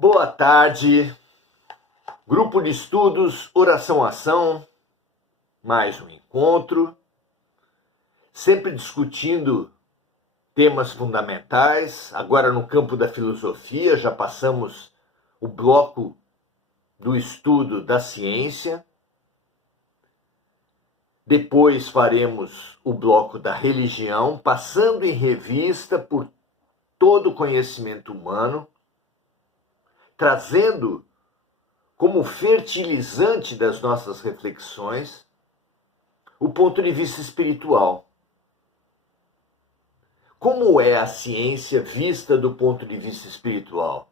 Boa tarde, grupo de estudos Oração Ação, mais um encontro, sempre discutindo temas fundamentais. Agora no campo da filosofia, já passamos o bloco do estudo da ciência, depois faremos o bloco da religião, passando em revista por todo o conhecimento humano, trazendo como fertilizante das nossas reflexões o ponto de vista espiritual. Como é a ciência vista do ponto de vista espiritual?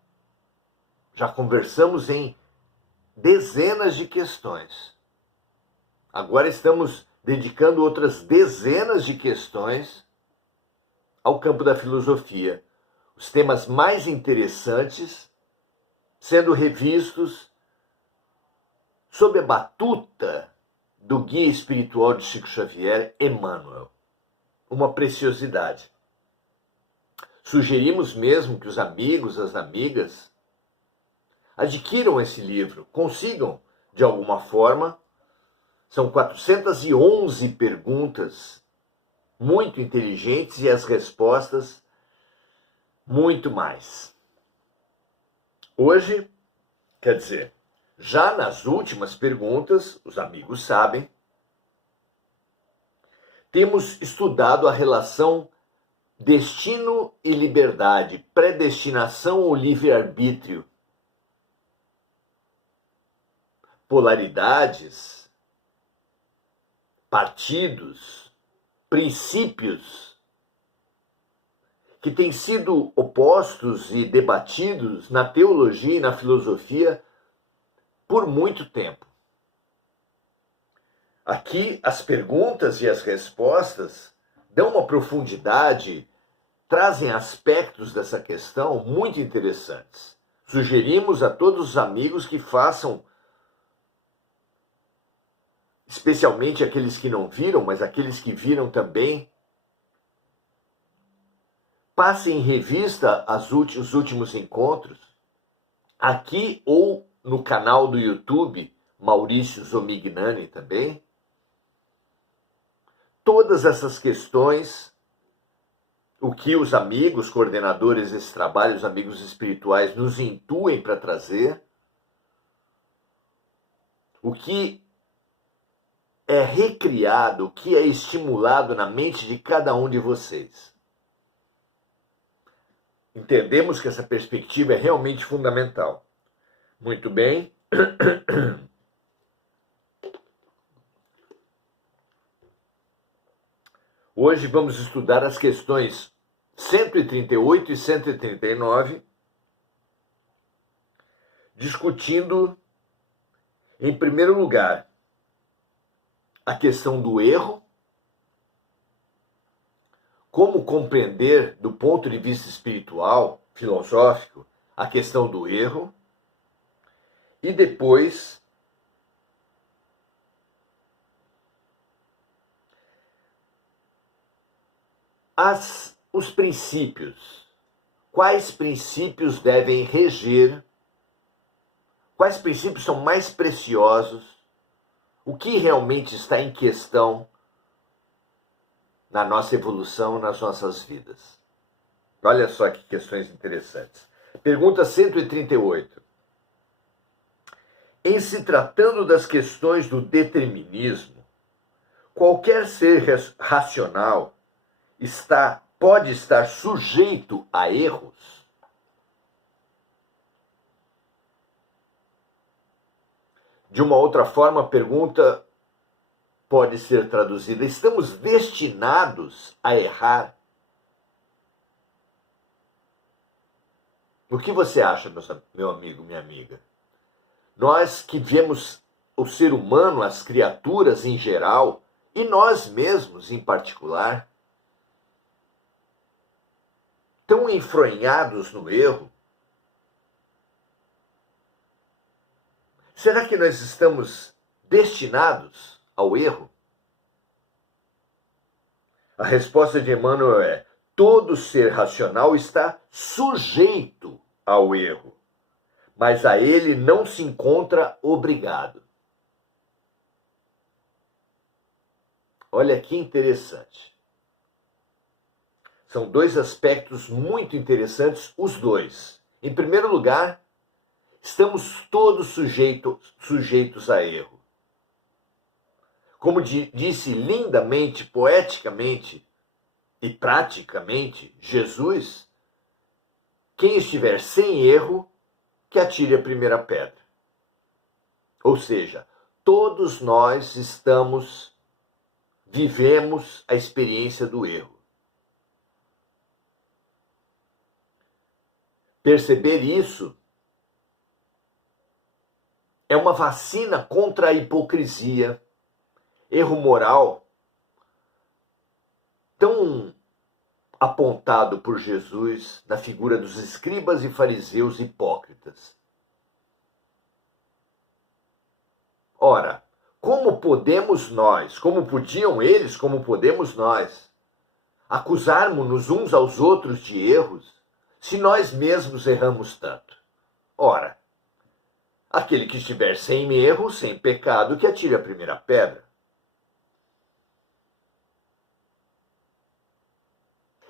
Já conversamos em dezenas de questões. Agora estamos dedicando outras dezenas de questões ao campo da filosofia. Os temas mais interessantes sendo revistos sob a batuta do guia espiritual de Chico Xavier, Emmanuel. Uma preciosidade. Sugerimos mesmo que os amigos, as amigas, adquiram esse livro, consigam, de alguma forma. São 411 perguntas muito inteligentes e as respostas muito mais. Hoje, quer dizer, já nas últimas perguntas, os amigos sabem, temos estudado a relação destino e liberdade, predestinação ou livre-arbítrio, polaridades, partidos, princípios que têm sido opostos e debatidos na teologia e na filosofia por muito tempo. Aqui as perguntas e as respostas dão uma profundidade, trazem aspectos dessa questão muito interessantes. Sugerimos a todos os amigos que façam, especialmente aqueles que não viram, mas aqueles que viram também, passem em revista os últimos encontros, aqui ou no canal do YouTube, Maurício Zomignani também. Todas essas questões, o que os amigos, coordenadores desse trabalho, os amigos espirituais, nos intuem para trazer, o que é recriado, o que é estimulado na mente de cada um de vocês. Entendemos que essa perspectiva é realmente fundamental. Muito bem. Hoje vamos estudar as questões 138 e 139, discutindo, em primeiro lugar, a questão do erro, como compreender, do ponto de vista espiritual, filosófico, a questão do erro, e depois os princípios. Quais princípios devem reger? Quais princípios são mais preciosos? O que realmente está em questão na nossa evolução, nas nossas vidas? Olha só que questões interessantes. Pergunta 138. Em se tratando das questões do determinismo, qualquer ser racional pode estar sujeito a erros? De uma outra forma, a pergunta pode ser traduzida: estamos destinados a errar? O que você acha, meu amigo, minha amiga? Nós que vemos o ser humano, as criaturas em geral, e nós mesmos em particular, tão enfronhados no erro? Será que nós estamos destinados ao erro? A resposta de Emmanuel é: todo ser racional está sujeito ao erro. mas a ele não se encontra obrigado. Olha que interessante. São dois aspectos muito interessantes, os dois. Em primeiro lugar, estamos todos sujeitos a erro. Como disse lindamente, poeticamente e praticamente Jesus, quem estiver sem erro, que atire a primeira pedra. Ou seja, todos nós vivemos a experiência do erro. Perceber isso é uma vacina contra a hipocrisia, erro moral, tão apontado por Jesus na figura dos escribas e fariseus hipócritas. Ora, como podemos nós, como podiam eles, como podemos nós, acusarmos-nos uns aos outros de erros, se nós mesmos erramos tanto? Ora, aquele que estiver sem erro, sem pecado, que atire a primeira pedra.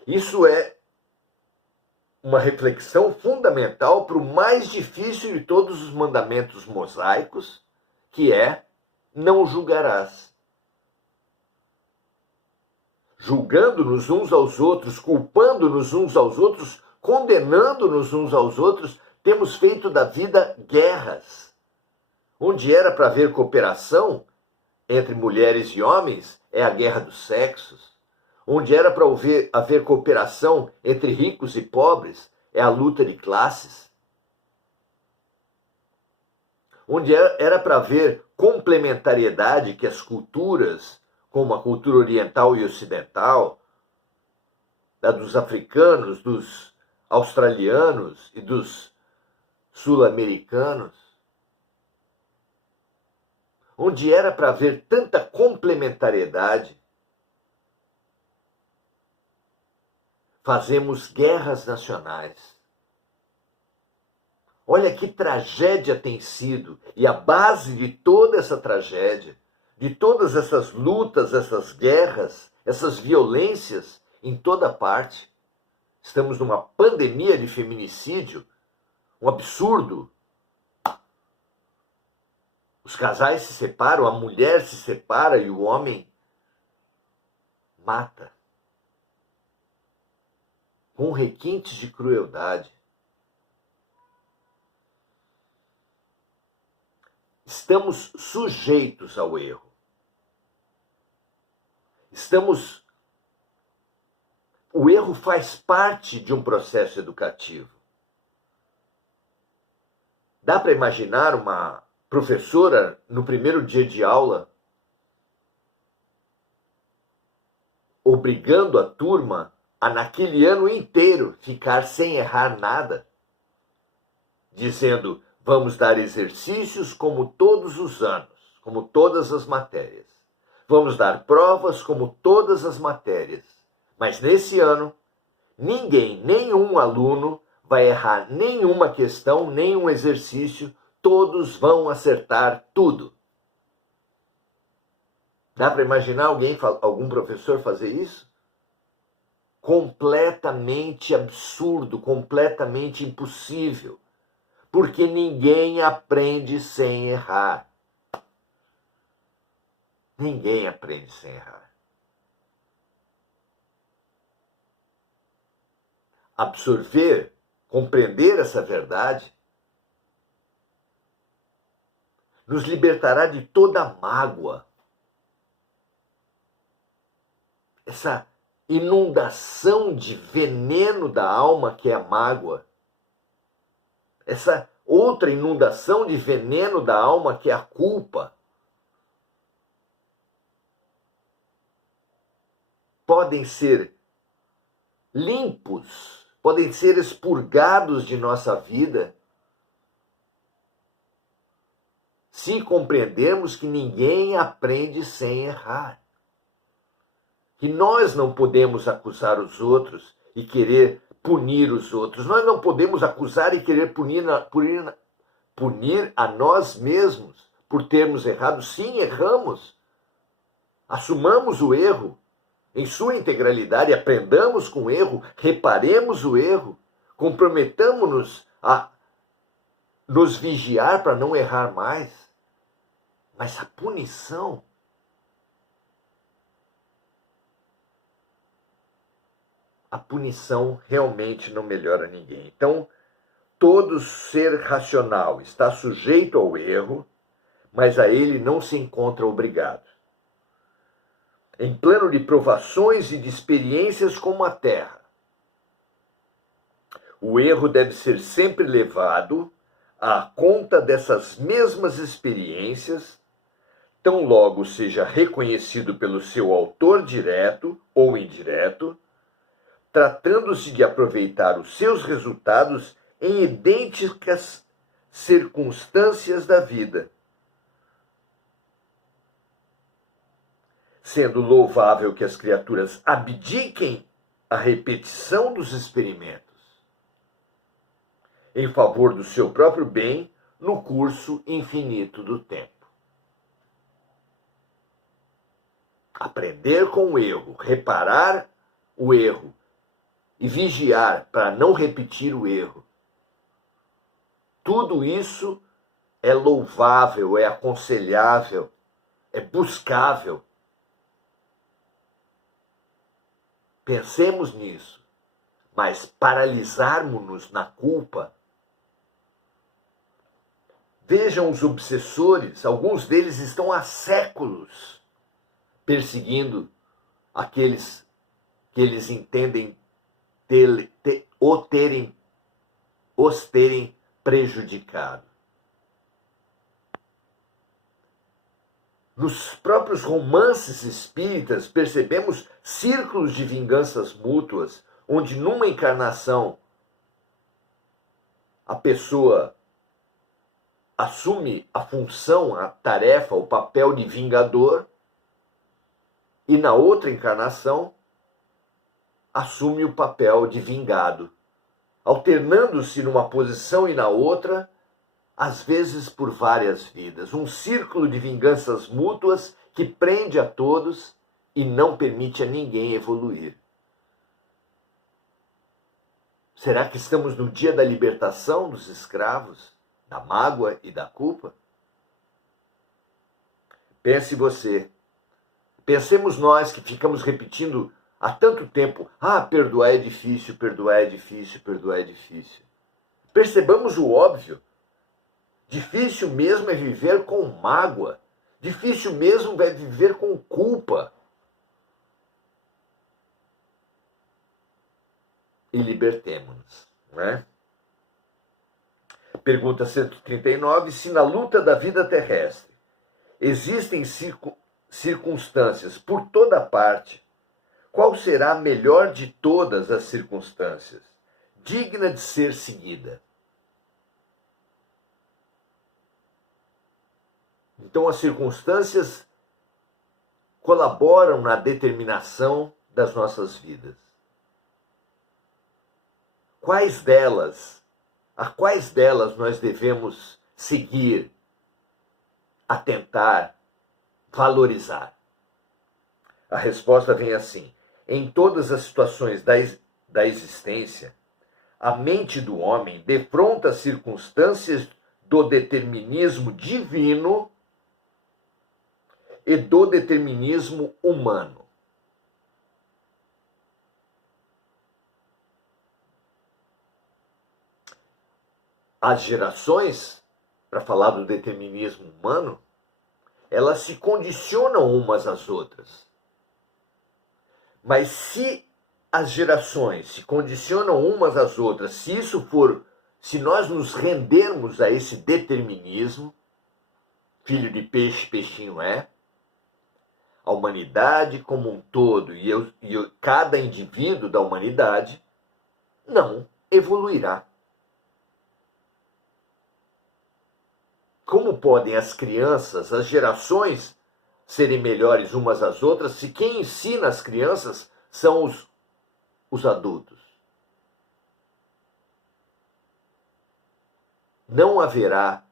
Isso é uma reflexão fundamental para o mais difícil de todos os mandamentos mosaicos, que é: não julgarás. Julgando-nos uns aos outros, culpando-nos uns aos outros, condenando-nos uns aos outros, temos feito da vida guerras. Onde era para haver cooperação entre mulheres e homens, é a guerra dos sexos. Onde era para haver cooperação entre ricos e pobres, é a luta de classes. Onde era para haver complementariedade que as culturas, como a cultura oriental e ocidental, a dos africanos, dos australianos e dos sul-americanos, onde era para haver tanta complementariedade, fazemos guerras nacionais. Olha que tragédia tem sido, e a base de toda essa tragédia, de todas essas lutas, essas guerras, essas violências em toda parte. Estamos numa pandemia de feminicídio, um absurdo. Os casais se separam, a mulher se separa e o homem mata. Com requintes de crueldade. Estamos sujeitos ao erro. O erro faz parte de um processo educativo. Dá para imaginar uma professora no primeiro dia de aula obrigando a turma a, naquele ano inteiro, ficar sem errar nada, dizendo: vamos dar exercícios como todos os anos, como todas as matérias. Vamos dar provas como todas as matérias. Mas nesse ano, nenhum aluno vai errar nenhuma questão, nenhum exercício, todos vão acertar tudo. Dá para imaginar algum professor fazer isso? Completamente absurdo, completamente impossível. Porque ninguém aprende sem errar. Ninguém aprende sem errar. Absorver, compreender essa verdade, nos libertará de toda mágoa. Essa inundação de veneno da alma que é a mágoa. Essa outra inundação de veneno da alma que é a culpa. Podem ser limpos, podem ser expurgados de nossa vida se compreendermos que ninguém aprende sem errar. Que nós não podemos acusar os outros e querer punir os outros. Nós não podemos acusar e querer punir punir a nós mesmos por termos errado. Sim, erramos. Assumamos o erro em sua integralidade, aprendamos com o erro, reparemos o erro, comprometamos-nos a nos vigiar para não errar mais. Mas a punição, realmente não melhora ninguém. Então, todo ser racional está sujeito ao erro, mas a ele não se encontra obrigado. Em plano de provações e de experiências como a Terra, o erro deve ser sempre levado à conta dessas mesmas experiências, tão logo seja reconhecido pelo seu autor direto ou indireto, tratando-se de aproveitar os seus resultados em idênticas circunstâncias da vida. Sendo louvável que as criaturas abdiquem a repetição dos experimentos em favor do seu próprio bem no curso infinito do tempo. Aprender com o erro, reparar o erro e vigiar para não repetir o erro. Tudo isso é louvável, é aconselhável, é buscável. Pensemos nisso, mas paralisarmos-nos na culpa. Vejam os obsessores, alguns deles estão há séculos perseguindo aqueles que eles entendem os terem prejudicado. Nos próprios romances espíritas percebemos círculos de vinganças mútuas, onde numa encarnação a pessoa assume a função, a tarefa, o papel de vingador, e na outra encarnação assume o papel de vingado, alternando-se numa posição e na outra, às vezes por várias vidas. Um círculo de vinganças mútuas que prende a todos e não permite a ninguém evoluir. Será que estamos no dia da libertação dos escravos, da mágoa e da culpa? Pense você. Pensemos nós que ficamos repetindo há tanto tempo: perdoar é difícil, perdoar é difícil, perdoar é difícil. Percebamos o óbvio. Difícil mesmo é viver com mágoa. Difícil mesmo é viver com culpa. E libertemo-nos, não é? Pergunta 139. Se na luta da vida terrestre existem circunstâncias por toda parte, qual será a melhor de todas as circunstâncias, digna de ser seguida? Então as circunstâncias colaboram na determinação das nossas vidas. A quais delas nós devemos seguir, atentar, valorizar? A resposta vem assim: em todas as situações da existência, a mente do homem defronta as circunstâncias do determinismo divino e do determinismo humano. As gerações, para falar do determinismo humano, elas se condicionam umas às outras. Mas se as gerações se condicionam umas às outras, se nós nos rendermos a esse determinismo, filho de peixe, peixinho é, a humanidade como um todo e cada indivíduo da humanidade não evoluirá. Como podem as crianças, as gerações, serem melhores umas às outras se quem ensina as crianças são os adultos? Não haverá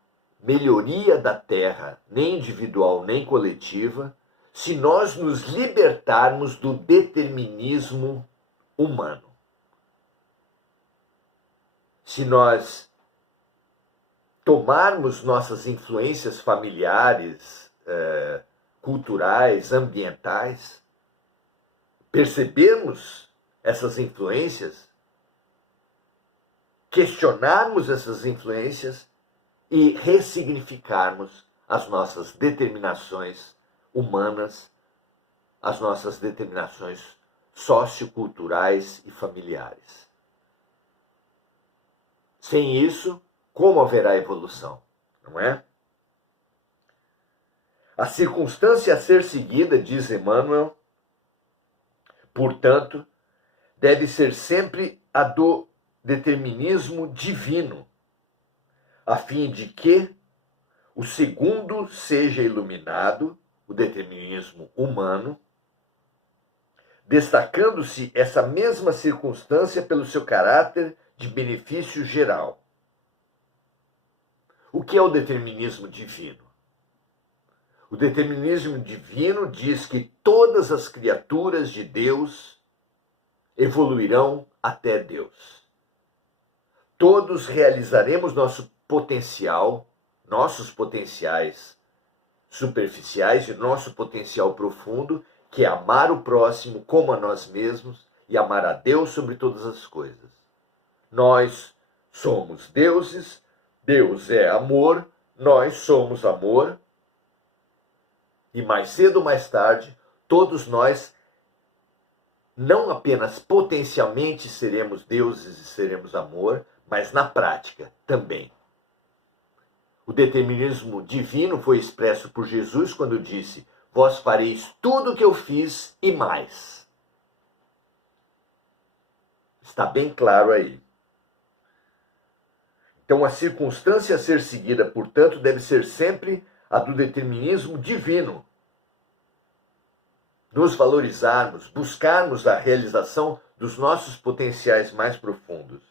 melhoria da Terra, nem individual nem coletiva, se nós nos libertarmos do determinismo humano. Se nós tomarmos nossas influências familiares, culturais, ambientais, percebermos essas influências, questionarmos essas influências e ressignificarmos as nossas determinações humanas, as nossas determinações socioculturais e familiares. Sem isso, como haverá evolução, não é? A circunstância a ser seguida, diz Emmanuel, portanto, deve ser sempre a do determinismo divino, a fim de que o segundo seja iluminado, o determinismo humano, destacando-se essa mesma circunstância pelo seu caráter de benefício geral. O que é o determinismo divino? O determinismo divino diz que todas as criaturas de Deus evoluirão até Deus. Todos realizaremos nossos potenciais superficiais e nosso potencial profundo, que é amar o próximo como a nós mesmos e amar a Deus sobre todas as coisas. Nós somos deuses, Deus é amor, nós somos amor, e mais cedo ou mais tarde, todos nós não apenas potencialmente seremos deuses e seremos amor, mas na prática também. O determinismo divino foi expresso por Jesus quando disse: vós fareis tudo o que eu fiz e mais. Está bem claro aí. Então a circunstância a ser seguida, portanto, deve ser sempre a do determinismo divino. Nos valorizarmos, buscarmos a realização dos nossos potenciais mais profundos,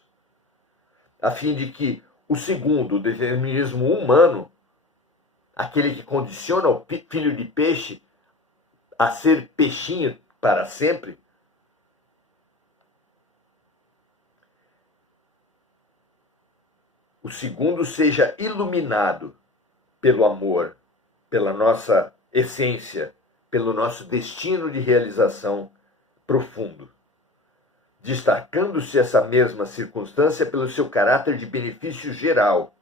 a fim de que o segundo, o determinismo humano, aquele que condiciona o filho de peixe a ser peixinho para sempre, o segundo seja iluminado pelo amor, pela nossa essência, pelo nosso destino de realização profundo, destacando-se essa mesma circunstância pelo seu caráter de benefício geral,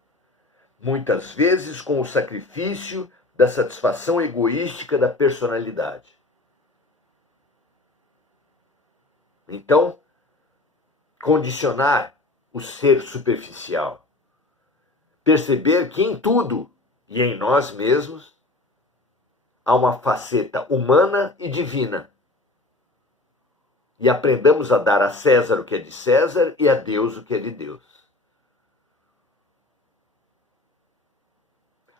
muitas vezes com o sacrifício da satisfação egoística da personalidade. Então, condicionar o ser superficial, perceber que em tudo e em nós mesmos há uma faceta humana e divina. E aprendamos a dar a César o que é de César e a Deus o que é de Deus.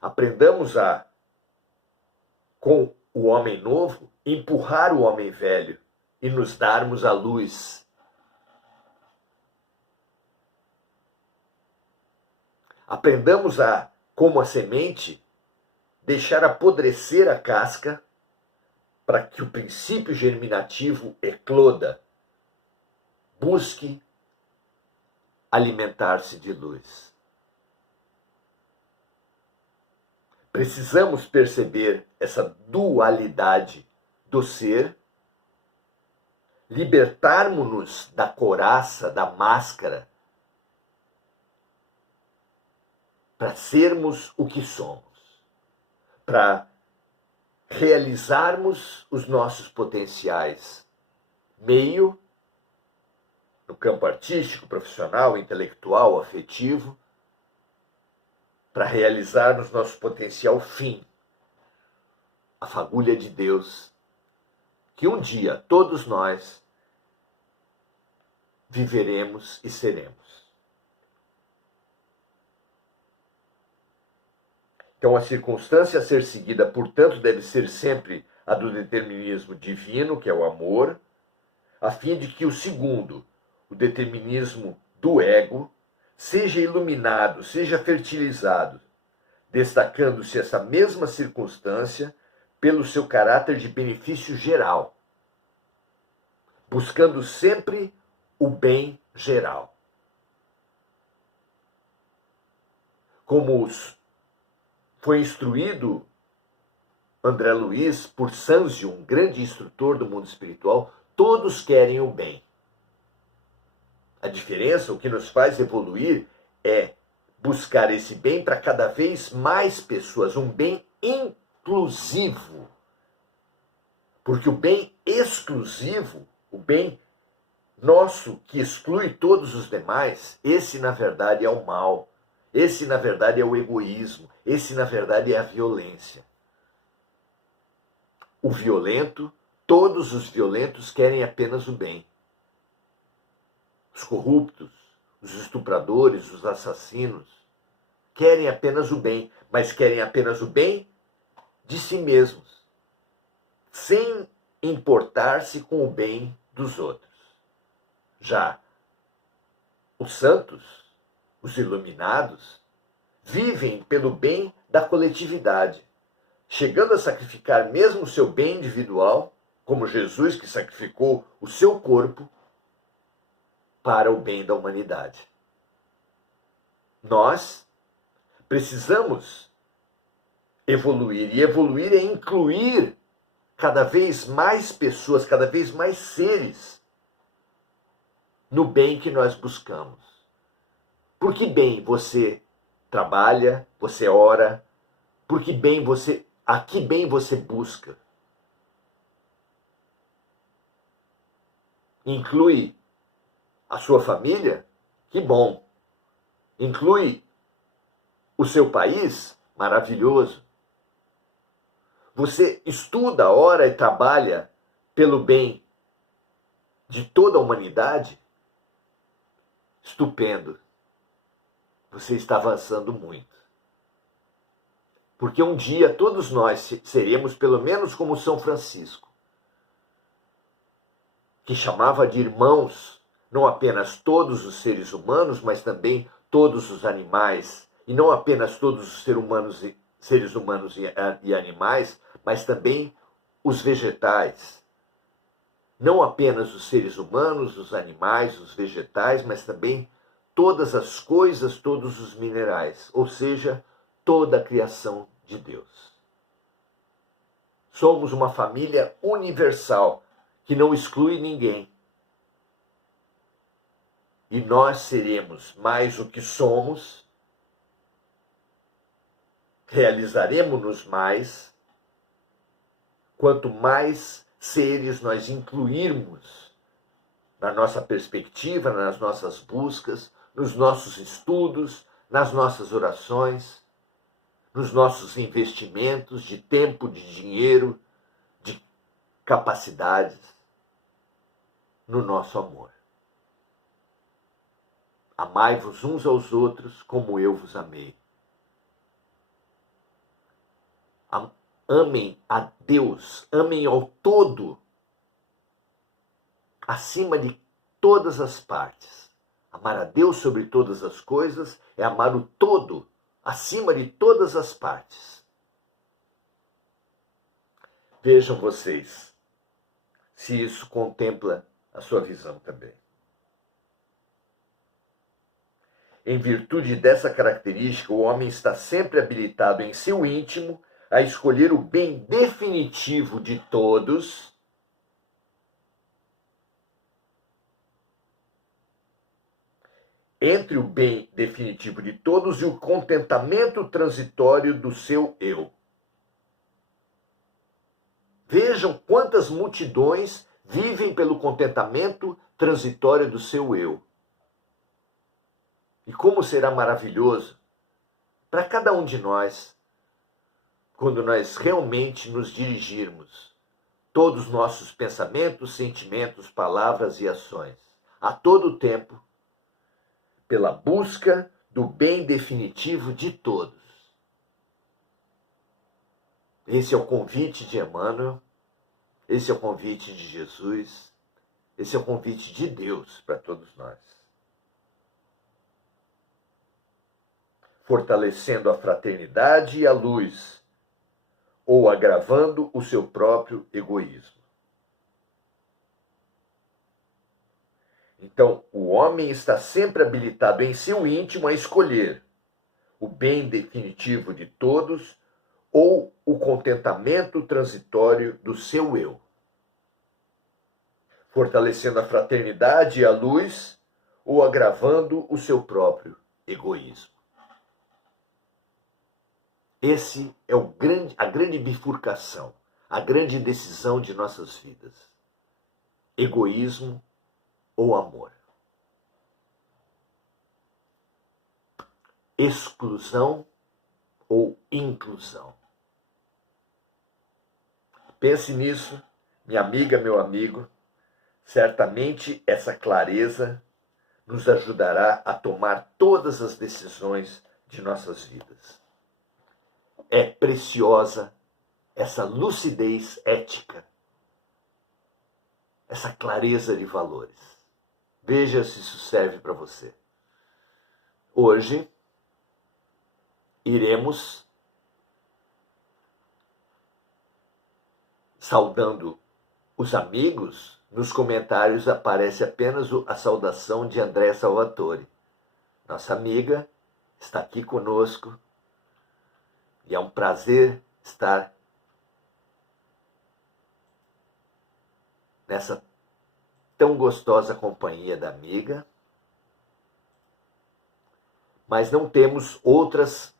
Aprendamos a, com o homem novo, empurrar o homem velho e nos darmos a luz. Aprendamos a, como a semente, deixar apodrecer a casca para que o princípio germinativo ecloda, busque alimentar-se de luz. Precisamos perceber essa dualidade do ser, libertarmos-nos da couraça, da máscara, para sermos o que somos, para realizarmos os nossos potenciais, meio no campo artístico, profissional, intelectual, afetivo, para realizarmos nosso potencial fim, a fagulha de Deus, que um dia todos nós viveremos e seremos. Então, a circunstância a ser seguida, portanto, deve ser sempre a do determinismo divino, que é o amor, a fim de que o segundo, o determinismo do ego, seja iluminado, seja fertilizado, destacando-se essa mesma circunstância pelo seu caráter de benefício geral, buscando sempre o bem geral. Como foi instruído André Luiz por Sanzio, um grande instrutor do mundo espiritual, todos querem o bem. A diferença, o que nos faz evoluir, é buscar esse bem para cada vez mais pessoas, um bem inclusivo. Porque o bem exclusivo, o bem nosso que exclui todos os demais, esse na verdade é o mal, esse na verdade é o egoísmo, esse na verdade é a violência. O violento, todos os violentos querem apenas o bem. Os corruptos, os estupradores, os assassinos, querem apenas o bem, mas querem apenas o bem de si mesmos, sem importar-se com o bem dos outros. Já os santos, os iluminados, vivem pelo bem da coletividade, chegando a sacrificar mesmo o seu bem individual, como Jesus que sacrificou o seu corpo para o bem da humanidade. Nós precisamos evoluir, e evoluir é incluir cada vez mais pessoas, cada vez mais seres no bem que nós buscamos. Por que bem você trabalha, você ora? Por que bem a que bem você busca? Inclui a sua família? Que bom. Inclui o seu país? Maravilhoso. Você estuda, ora e trabalha pelo bem de toda a humanidade? Estupendo. Você está avançando muito. Porque um dia todos nós seremos pelo menos como São Francisco, que chamava de irmãos não apenas todos os seres humanos, mas também todos os animais, e não apenas todos os seres humanos e animais, mas também os vegetais. Não apenas os seres humanos, os animais, os vegetais, mas também todas as coisas, todos os minerais, ou seja, toda a criação de Deus. Somos uma família universal, que não exclui ninguém. E nós seremos mais o que somos, realizaremos-nos mais, quanto mais seres nós incluirmos na nossa perspectiva, nas nossas buscas, nos nossos estudos, nas nossas orações, nos nossos investimentos de tempo, de dinheiro, de capacidades, no nosso amor. Amai-vos uns aos outros como eu vos amei. Amem a Deus, amem ao todo, acima de todas as partes. Amar a Deus sobre todas as coisas é amar o todo, acima de todas as partes. Vejam vocês se isso contempla a sua visão também. Em virtude dessa característica, o homem está sempre habilitado em seu íntimo a escolher o bem definitivo de todos, entre o bem definitivo de todos e o contentamento transitório do seu eu. Vejam quantas multidões vivem pelo contentamento transitório do seu eu. E como será maravilhoso para cada um de nós, quando nós realmente nos dirigirmos, todos os nossos pensamentos, sentimentos, palavras e ações, a todo tempo, pela busca do bem definitivo de todos. Esse é o convite de Emmanuel, esse é o convite de Jesus, esse é o convite de Deus para todos nós. fortalecendo a fraternidade e a luz, ou agravando o seu próprio egoísmo. Então, o homem está sempre habilitado em seu íntimo a escolher o bem definitivo de todos ou o contentamento transitório do seu eu, fortalecendo a fraternidade e a luz ou agravando o seu próprio egoísmo. Esse é a grande bifurcação, a grande decisão de nossas vidas. Egoísmo ou amor. Exclusão ou inclusão. Pense nisso, minha amiga, meu amigo. Certamente essa clareza nos ajudará a tomar todas as decisões de nossas vidas. É preciosa essa lucidez ética, essa clareza de valores. Veja se isso serve para você. Hoje iremos saudando os amigos. Nos comentários aparece apenas a saudação de André Salvatore. Nossa amiga está aqui conosco e é um prazer estar nessa tão gostosa companhia da amiga. Mas não temos outras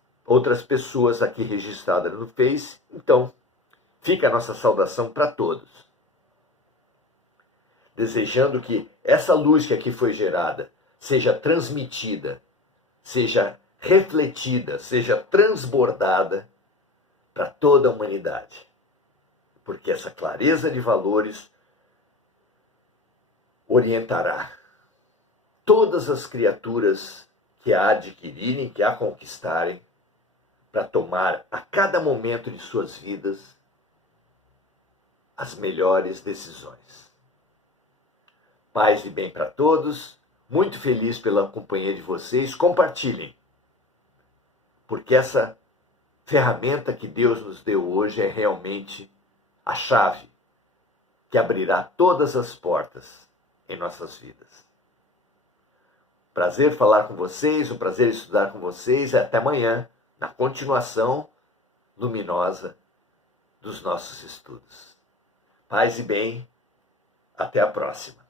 pessoas aqui registradas no Face, então fica a nossa saudação para todos. Desejando que essa luz que aqui foi gerada seja transmitida, seja refletida, seja transbordada para toda a humanidade. Porque essa clareza de valores orientará todas as criaturas que a adquirirem, que a conquistarem, para tomar a cada momento de suas vidas as melhores decisões. Paz e bem para todos, muito feliz pela companhia de vocês, compartilhem, porque essa ferramenta que Deus nos deu hoje é realmente a chave que abrirá todas as portas em nossas vidas. Prazer falar com vocês, um prazer estudar com vocês, e até amanhã, na continuação luminosa dos nossos estudos. Paz e bem, até a próxima.